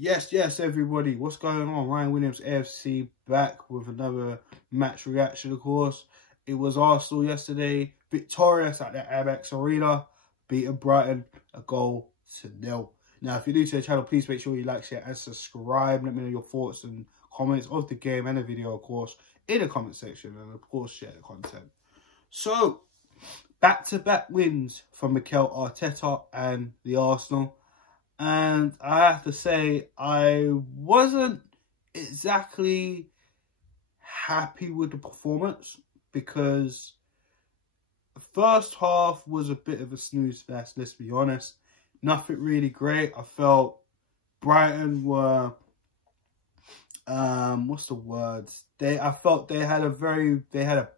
Yes, everybody. What's going on? Ryan Williams, AFC, back with another match reaction, of course. It was Arsenal yesterday, victorious at the Amex Arena, beating Brighton 1-0. Now, if you're new to the channel, please make sure you like, share, and subscribe. Let me know your thoughts and comments of the game and the video, of course, in the comment section. And, of course, share the content. So, back-to-back wins from Mikel Arteta and the Arsenal. And I have to say, I wasn't exactly happy with the performance because the first half was a bit of a snooze fest, let's be honest. Nothing really great. I felt Brighton were, what's the words? I felt they had a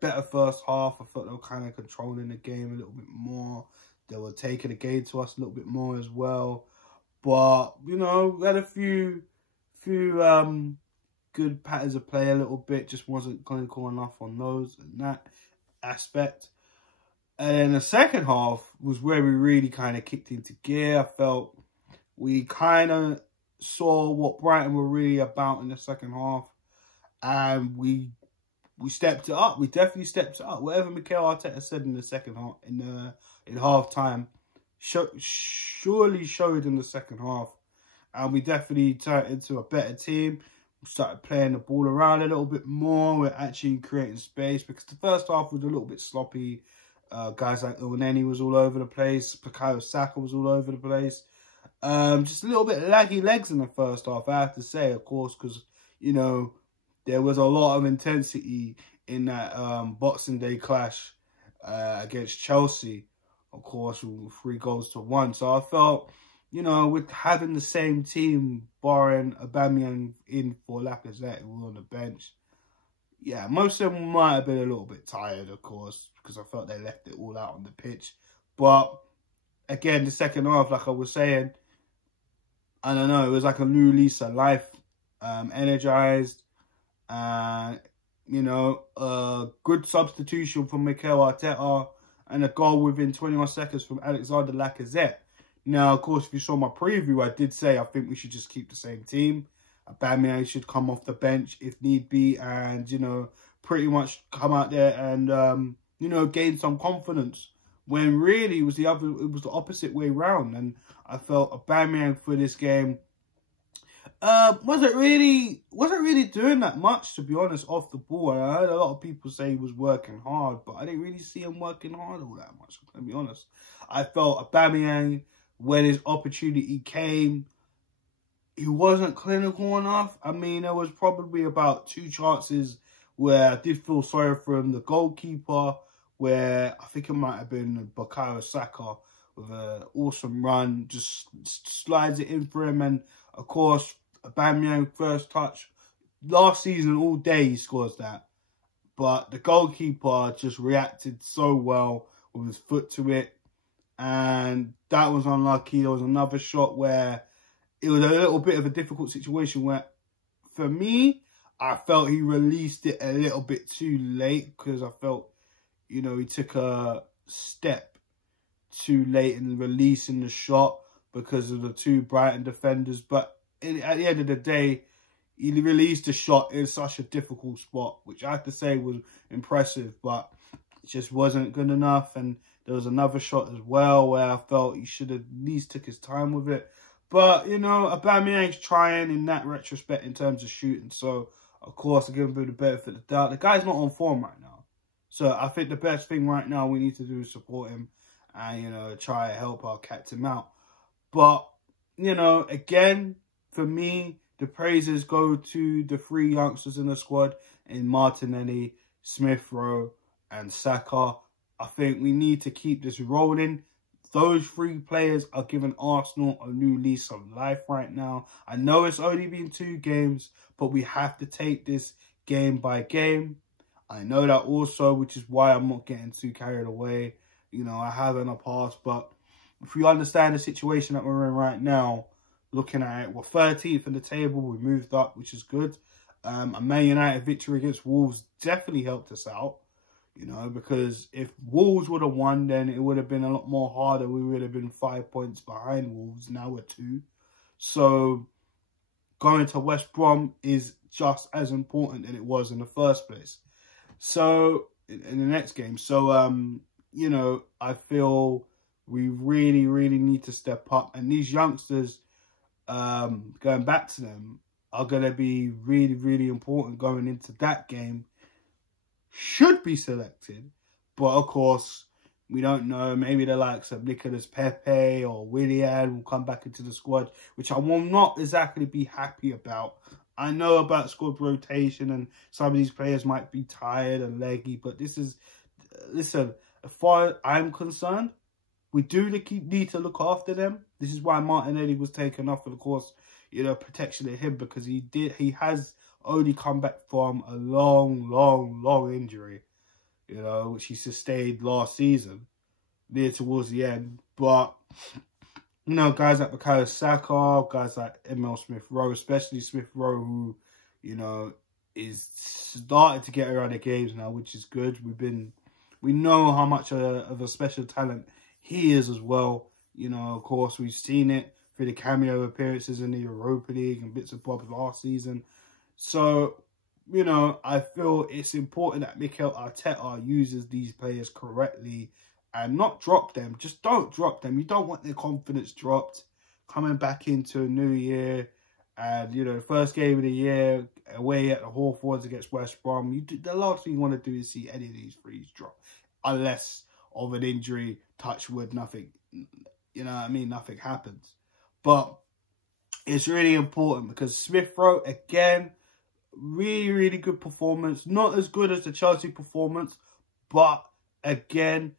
better first half. I felt they were kind of controlling the game a little bit more. They were taking the game to us a little bit more as well. But, you know, we had a few good patterns of play a little bit. Just wasn't clinical enough on those and that aspect. And then the second half was where we really kind of kicked into gear. I felt we kind of saw what Brighton were really about in the second half. And we stepped it up. We definitely stepped it up. Whatever Mikel Arteta said in the second half, in half time, surely showed in the second half, and we definitely turned into a better team. We started playing the ball around a little bit more. We're actually creating space because the first half was a little bit sloppy. Guys like Elneny was all over the place. Bukayo Saka was all over the place. Just a little bit laggy legs in the first half, I have to say, of course, because, you know, there was a lot of intensity in that Boxing Day clash against Chelsea. Of course, 3-1. So I felt, you know, with having the same team, barring Aubameyang in for Lacazette, who were on the bench, yeah, most of them might have been a little bit tired, of course, because I felt they left it all out on the pitch. But, again, the second half, like I was saying, I don't know, it was like a new lease of life, energized, you know, a good substitution from Mikel Arteta, and a goal within 21 seconds from Alexander Lacazette. Now, of course, if you saw my preview, I did say I think we should just keep the same team. Aubameyang should come off the bench if need be and, you know, pretty much come out there and, you know, gain some confidence. When really it was the opposite way round. And I felt Aubameyang for this game wasn't really doing that much, to be honest, off the ball. I heard a lot of people say he was working hard, but I didn't really see him working hard all that much, to be honest. I felt Aubameyang, when his opportunity came, he wasn't clinical enough. I mean, there was probably about 2 chances where I did feel sorry for him. The goalkeeper, where I think it might have been Bukayo Saka with an awesome run, just slides it in for him. And, of course, Aubameyang first touch. Last season, all day, he scores that. But the goalkeeper just reacted so well with his foot to it. And that was unlucky. There was another shot where it was a little bit of a difficult situation where, for me, I felt he released it a little bit too late because I felt, you know, he took a step too late in releasing the shot because of the 2 Brighton defenders. But at the end of the day, he released the shot in such a difficult spot, which I have to say was impressive, but it just wasn't good enough. And there was another shot as well where I felt he should have at least took his time with it. But, you know, Aubameyang's trying in that retrospect in terms of shooting. So, of course, I give him the benefit of the doubt. The guy's not on form right now. So, I think the best thing right now we need to do is support him and, you know, try to help our captain out. But, you know, again, for me, the praises go to the 3 youngsters in the squad in Martinelli, Smith Rowe, and Saka. I think we need to keep this rolling. Those 3 players are giving Arsenal a new lease of life right now. I know it's only been 2 games, but we have to take this game by game. I know that also, which is why I'm not getting too carried away. You know, I have in the past, but if we understand the situation that we're in right now, looking at it, we're 13th in the table. We moved up, which is good. A Man United victory against Wolves definitely helped us out. You know, because if Wolves would have won, then it would have been a lot more harder. We would have been 5 points behind Wolves. Now we're 2. So, going to West Brom is just as important than it was in the first place. So, in the next game. So, you know, I feel we really, really need to step up. And these youngsters, going back to them, are going to be really, really important going into that game. Should be selected. But, of course, we don't know. Maybe the likes of Nicolas Pepe or Willian will come back into the squad, which I will not exactly be happy about. I know about squad rotation and some of these players might be tired and leggy, but this is, listen, as far as I'm concerned, we do need to look after them. This is why Martinelli was taken off, and of course, you know, protection of him, because he has only come back from a long injury, you know, which he sustained last season, near towards the end. But, you know, guys like Bukayo Saka, guys like Emil Smith-Rowe, especially Smith-Rowe, who, you know, is starting to get around the games now, which is good. We know how much of a special talent he is as well. You know, of course, we've seen it through the cameo appearances in the Europa League and bits and bobs last season. So, you know, I feel it's important that Mikel Arteta uses these players correctly and not drop them. Just don't drop them. You don't want their confidence dropped coming back into a new year. And, you know, the first game of the year, away at the Hawthorns against West Brom, the last thing you want to do is see any of these threes drop. Unless of an injury, touch wood, nothing, you know what I mean, nothing happens. But it's really important because Smith-Rowe, again, really, really good performance. Not as good as the Chelsea performance, but again,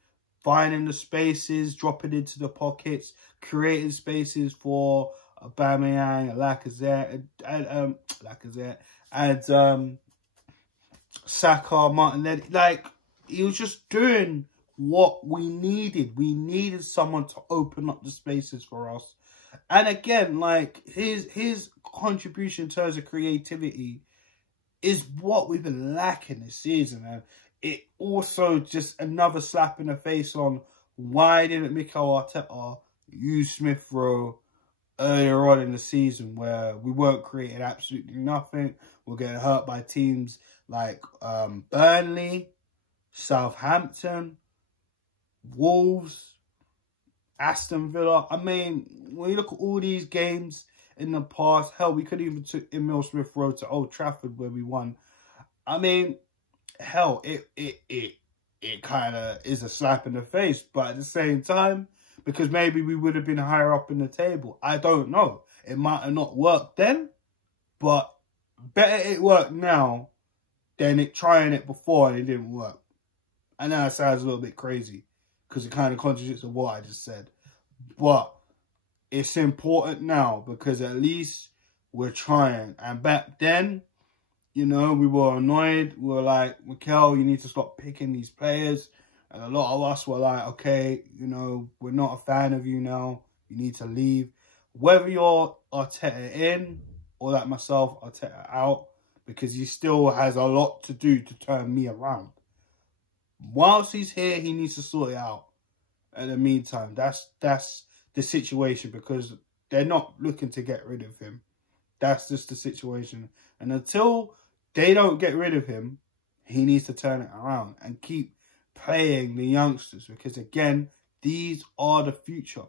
finding the spaces, dropping into the pockets, creating spaces for Aubameyang and Lacazette and Saka, Martinelli. Like, he was just doing what we needed. We needed someone to open up the spaces for us. And again, like, his contribution in terms of creativity is what we've been lacking this season. And it also just another slap in the face on why didn't Mikel Arteta use Smith-Rowe earlier on in the season, where we weren't creating absolutely nothing. We're getting hurt by teams like Burnley, Southampton, Wolves, Aston Villa. I mean, when you look at all these games in the past, hell, we could even took Emil Smith-Rowe to Old Trafford where we won. I mean, hell, it kind of is a slap in the face, but at the same time, because maybe we would have been higher up in the table. I don't know. It might have not worked then, but better it worked now than trying it before and it didn't work. I know that sounds a little bit crazy because it kind of contradicts what I just said. But it's important now because at least we're trying. And back then, you know, we were annoyed. We were like, Mikel, you need to stop picking these players. And a lot of us were like, okay, you know, we're not a fan of you now. You need to leave. Whether you're Arteta in or like myself, Arteta out, because he still has a lot to do to turn me around. Whilst he's here, he needs to sort it out. In the meantime, that's the situation, because they're not looking to get rid of him. That's just the situation. And until they don't get rid of him, he needs to turn it around and keep playing the youngsters, because again, these are the future.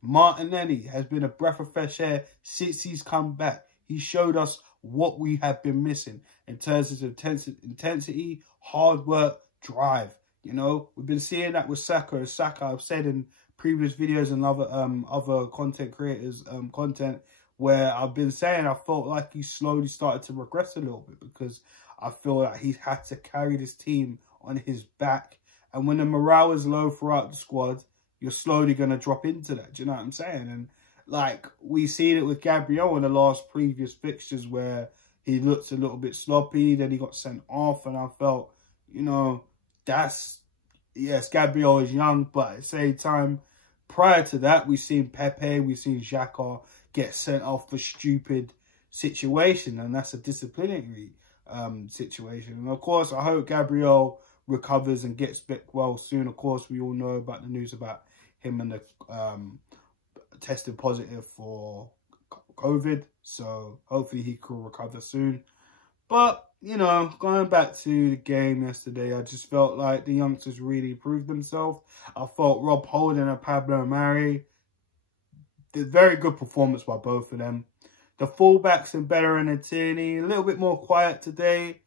Martinelli has been a breath of fresh air since he's come back. He showed us what we have been missing in terms of intensity, hard work, drive. You know, we've been seeing that with Saka. Saka, I've said in previous videos and other content creators content, where I've been saying I felt like he slowly started to regress a little bit, because I feel like he had to carry this team on his back. And when the morale is low throughout the squad, you're slowly going to drop into that. Do you know what I'm saying? And like, we've seen it with Gabriel in the last previous fixtures, where he looked a little bit sloppy, then he got sent off, and I felt, you know, yes, Gabriel is young, but at the same time, prior to that, we've seen Pepe, we've seen Xhaka get sent off for stupid situation, and that's a disciplinary situation. And of course, I hope Gabriel recovers and gets back well soon. Of course, we all know about the news about him and the tested positive for COVID, so hopefully he could recover soon. But, you know, going back to the game yesterday, I just felt like the youngsters really proved themselves. I felt Rob Holding and Pablo Mari did very good performance by both of them. The fullbacks and Bellerin and Tierney, a little bit more quiet today.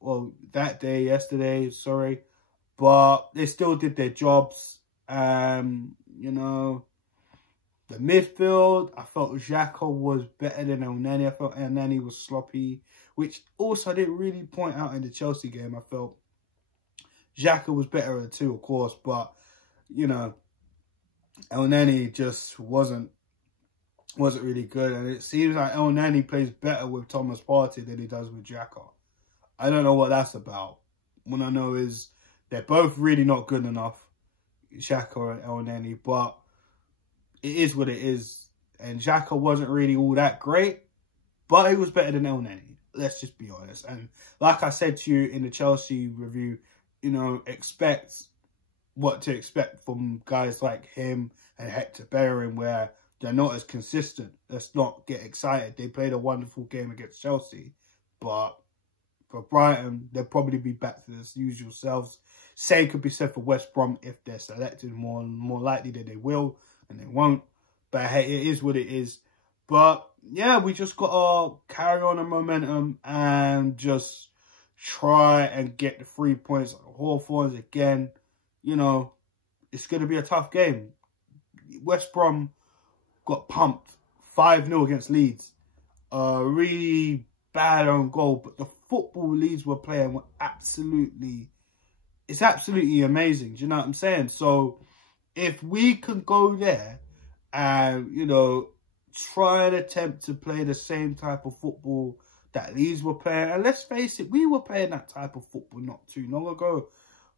Well, yesterday, sorry. But they still did their jobs. You know, the midfield, I felt Xhaka was better than Elneny. I felt Elneny was sloppy, which also I didn't really point out in the Chelsea game. I felt Xhaka was better at two, of course, but, you know, Elneny just wasn't really good. And it seems like Elneny plays better with Thomas Partey than he does with Xhaka. I don't know what that's about. What I know is they're both really not good enough, Xhaka and Elneny, but it is what it is. And Xhaka wasn't really all that great, but he was better than Elneny. Let's just be honest. And like I said to you in the Chelsea review, you know, expect what to expect from guys like him and Hector Bellerin, where they're not as consistent. Let's not get excited. They played a wonderful game against Chelsea, but for Brighton, they'll probably be back to their usual selves. Same could be said for West Brom if they're selected. More likely that they will, and they won't. But hey, it is what it is. But yeah, we just got to carry on the momentum and just try and get the 3 points. Hawthorns again, you know, it's going to be a tough game. West Brom got pumped 5-0 against Leeds. Really bad on goal, but the football Leeds were playing were absolutely amazing. Do you know what I'm saying? So if we can go there and, you know, try and attempt to play the same type of football that Leeds were playing, and let's face it, we were playing that type of football not too long ago,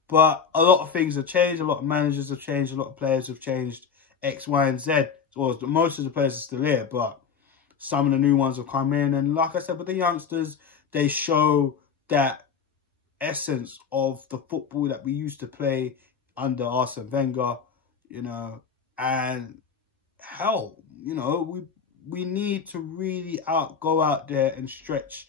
but a lot of things have changed, a lot of managers have changed, a lot of players have changed, X, Y, and Z. Well, most of the players are still here, but some of the new ones have come in. And like I said, with the youngsters, they show that essence of the football that we used to play under Arsene Wenger, you know. And hell, you know, we need to really go out there and stretch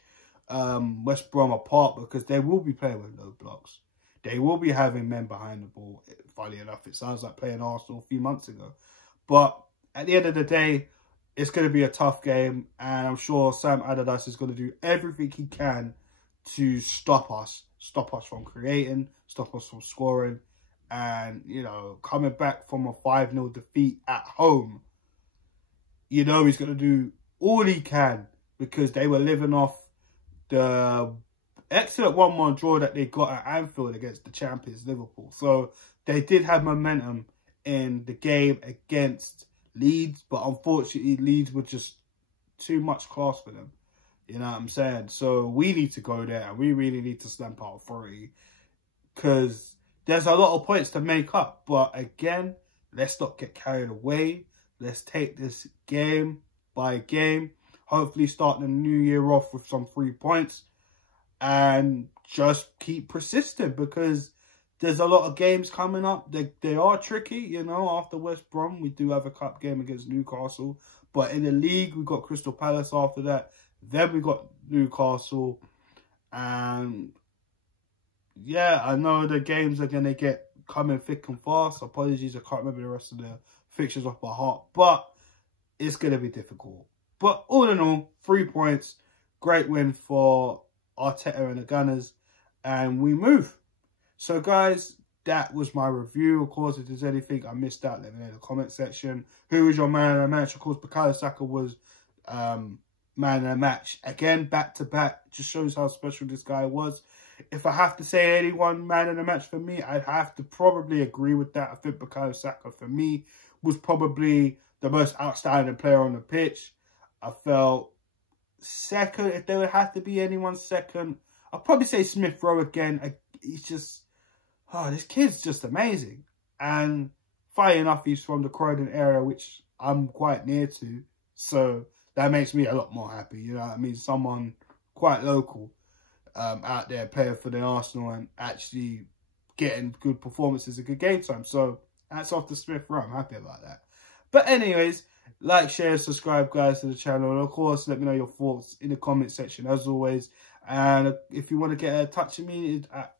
West Brom apart, because they will be playing with low blocks. They will be having men behind the ball. Funny enough, it sounds like playing Arsenal a few months ago. But at the end of the day, it's going to be a tough game. And I'm sure Sam Allardyce is going to do everything he can to stop us from creating, stop us from scoring. And, you know, coming back from a 5-0 defeat at home, you know he's going to do all he can, because they were living off the excellent 1-1 draw that they got at Anfield against the champions Liverpool. So they did have momentum in the game against Leeds, but unfortunately Leeds were just too much class for them. You know what I'm saying? So we need to go there and we really need to stamp our authority, because there's a lot of points to make up. But again, let's not get carried away. Let's take this game by game. Hopefully start the new year off with some 3 points. And just keep persistent, because there's a lot of games coming up. They are tricky, you know. After West Brom, we do have a cup game against Newcastle. But in the league, we've got Crystal Palace after that. Then we got Newcastle. And yeah, I know the games are going to get coming thick and fast. Apologies, I can't remember the rest of the fixtures off by heart. But it's going to be difficult. But all in all, 3 points. Great win for Arteta and the Gunners. And we move. So guys, that was my review. Of course, if there's anything I missed out, let me know in the comment section. Who was your man of the match? Of course, Bukayo Saka was man of the match. Again, back to back. Just shows how special this guy was. If I have to say anyone man of the match for me, I'd have to probably agree with that. I think Bukayo Saka, for me, was probably the most outstanding player on the pitch. I felt second, if there would have to be anyone second, I'd probably say Smith Rowe again. He's just, oh, this kid's just amazing. And funny enough, he's from the Croydon area, which I'm quite near to. So that makes me a lot more happy. You know what I mean? Someone quite local out there playing for the Arsenal and actually getting good performances and good game time. So hats off to Smith Rowe. I'm happy about that. But anyways, Like, share, subscribe, guys, to the channel. And, of course, let me know your thoughts in the comment section, as always. And if you want to get in touch with me, it's at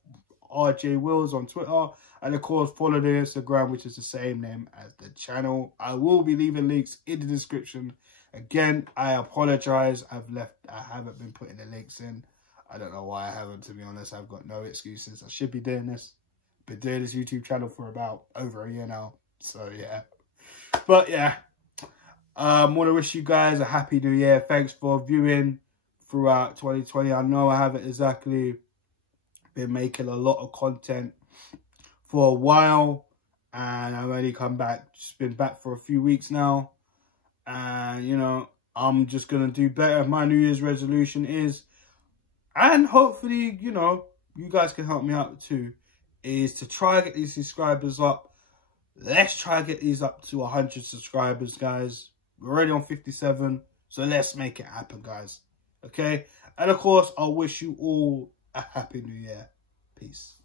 RJ Wills on Twitter. And, of course, follow the Instagram, which is the same name as the channel. I will be leaving links in the description. Again, I apologise. I haven't been putting the links in. I don't know why I haven't, to be honest. I've got no excuses. I should be doing this. Been doing this YouTube channel for about over a year now. So, yeah. But, yeah. Want to wish you guys a happy new year. Thanks for viewing throughout 2020. I know I haven't exactly been making a lot of content for a while, and I've only come back, just been back for a few weeks now, and you know, I'm just gonna do better. My New Year's resolution is, and hopefully, you know, you guys can help me out too, is to try and get these subscribers up. Let's try and get these up to 100 subscribers, guys. We're already on 57, so let's make it happen, guys. Okay? And, of course, I'll wish you all a happy new year. Peace.